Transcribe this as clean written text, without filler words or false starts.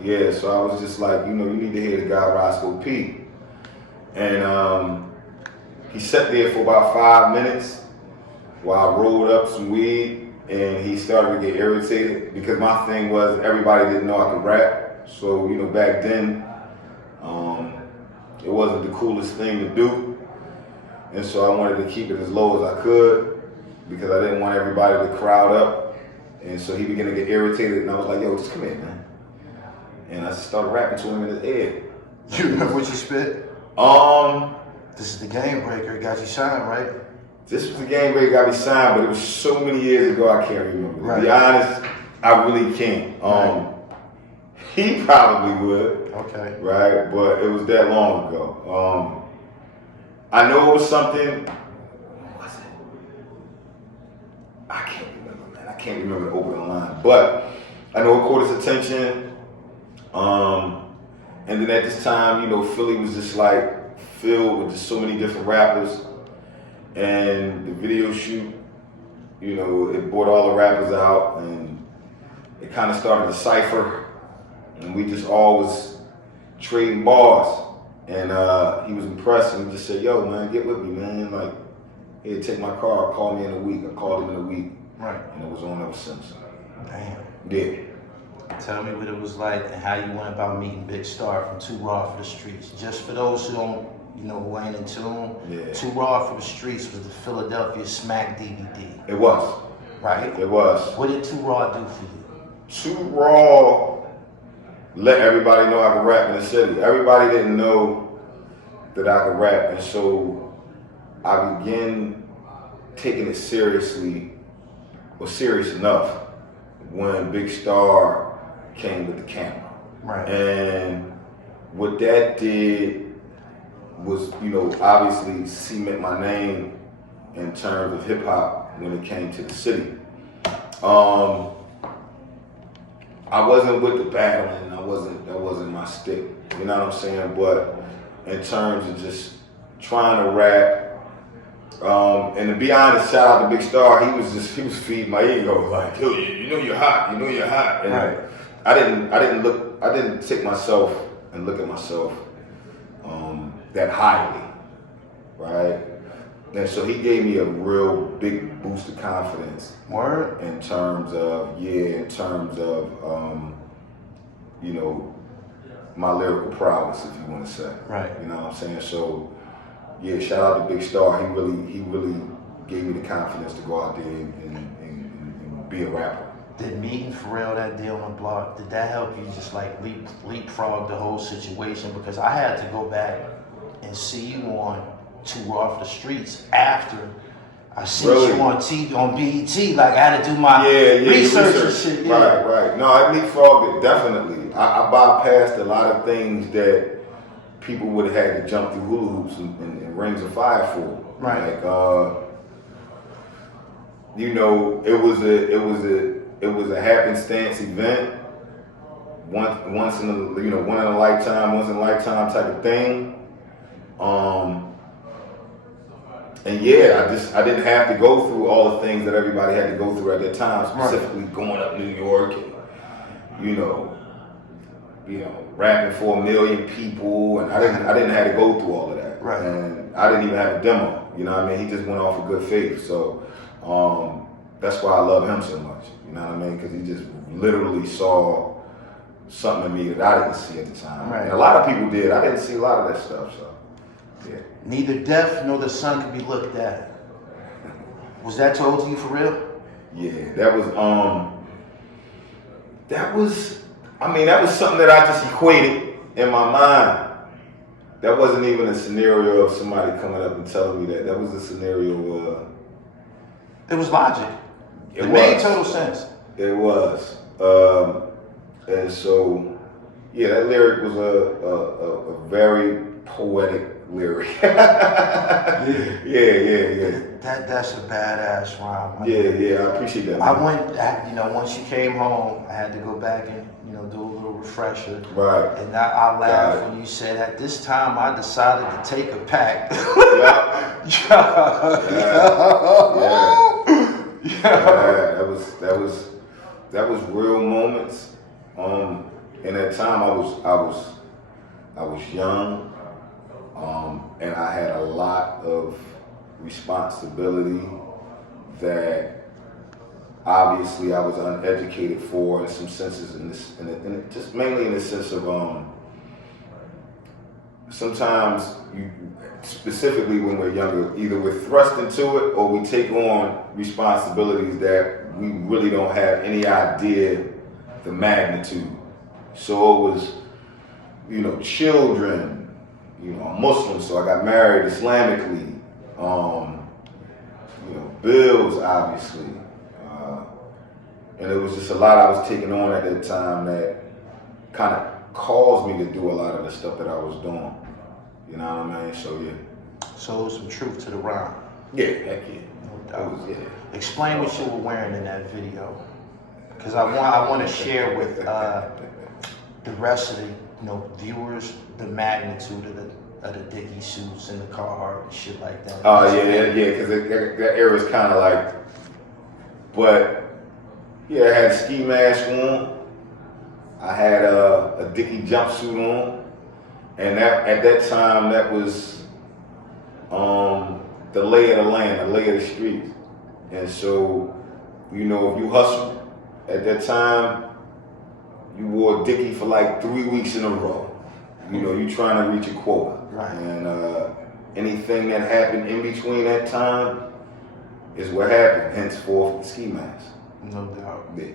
Yeah, so I was just like, you know, you need to hear the guy Rosco P. And he sat there for about 5 minutes while I rolled up some weed, and he started to get irritated because my thing was everybody didn't know I could rap. So, you know, back then, it wasn't the coolest thing to do. And so I wanted to keep it as low as I could because I didn't want everybody to crowd up. And so he began to get irritated, and I was like, yo, just come here, man. And I started rapping to him in his ear. You remember what you spit? This is the Game Breaker. It got you signed, right? This was the Game Breaker got me signed, but it was so many years ago I can't remember. Right. To be honest, I really can't. Right. He probably would. Okay. Right, but it was that long ago. I know it was something. What was it? I can't remember, man. I can't remember the opening line, but I know it caught his attention. And then at this time, you know, Philly was just like filled with just so many different rappers. And the video shoot, you know, it brought all the rappers out, and it kind of started a cipher. And we just all was trading bars. And he was impressed, and he just said, yo, man, get with me, man. Like, hey, take my car, call me in a week. I called him in a week. Right. And it was on ever since. Damn. Yeah. Tell me what it was like and how you went about meeting Big Star from Too Raw for the Streets. Just for those who don't, you know, who ain't in tune, Yeah. Too Raw for the Streets was the Philadelphia Smack DVD. It was. Right? It was. What did Too Raw do for you? Too Raw let everybody know I could rap in the city. Everybody didn't know that I could rap, and so I began taking it seriously, or serious enough, when Big Star came with the camera. Right. And what that did was, you know, obviously cement my name in terms of hip hop when it came to the city. I wasn't with the battling. That wasn't my stick. You know what I'm saying? But in terms of just trying to rap, and to be honest, shout out to Big Star. He was feeding my ego like, yo, you know you're hot. You know you're hot. And right. I didn't take myself and look at myself that highly, right? And so he gave me a real big boost of confidence. Word? In terms of, you know, my lyrical prowess, if you want to say. Right. You know what I'm saying? So, yeah, shout out to Big Star. He really gave me the confidence to go out there and be a rapper. Did meeting Pharell that day on the block, did that help you just like leapfrog the whole situation? Because I had to go back and see you on Too Raw for the Streets after I seen you on TV, on BET. Like I had to do my research and shit. Yeah. Right. No, I leapfrogged it, definitely. I bypassed a lot of things that people would have had to jump through hula hoops and rings of fire for. Right. Like, you know, it was a happenstance event. Once in a lifetime type of thing. And yeah, I didn't have to go through all the things that everybody had to go through at that time, specifically going up New York and, you know, rapping for 1 million people, and I didn't have to go through all of that. Right. And I didn't even have a demo. You know what I mean? He just went off of good faith. So that's why I love him so much. You know what I mean? Because he just literally saw something in me that I didn't see at the time. Right. And a lot of people did. I didn't see a lot of that stuff. So yeah. Neither deaf nor the sun could be looked at. Was that told to you for real? Yeah, that was something that I just equated in my mind. That wasn't even a scenario of somebody coming up and telling me that. That was a scenario it was logic. It made total sense. It was. And so, yeah, that lyric was a very poetic lyric. Yeah. That's a badass rhyme. Yeah, I appreciate that. I went, once you came home, I had to go back and, do a little refresher. Right. And I laughed when you said, at this time, I decided to take a pack. Yeah, that was real moments. And that time I was young, and I had a lot of responsibility that obviously I was uneducated for in some senses, just mainly in the sense of sometimes you, specifically when we're younger, either we're thrust into it or we take on responsibilities that we really don't have any idea the magnitude. So it was, you know, children, you know, I'm Muslim, so I got married Islamically, you know, bills, obviously. And it was just a lot I was taking on at that time that kind of caused me to do a lot of the stuff that I was doing. You know what I mean? So, yeah. So there's some truth to the rhyme. Yeah, heck yeah. No doubt. Yeah. Explain what you were wearing in that video, because I want to share with the rest of the viewers the magnitude of the Dickie suits and the Carhartt and shit like that. Oh yeah, because that era was kind of like, but yeah, I had a ski mask on, I had a Dickie jumpsuit on, and that at that time that was the lay of the land, the lay of the streets. And so, you know, if you hustled at that time, you wore Dickie for like 3 weeks in a row. You know, you trying to reach a quota. Right. And anything that happened in between that time is what happened, henceforth the ski mask. No doubt. Yeah.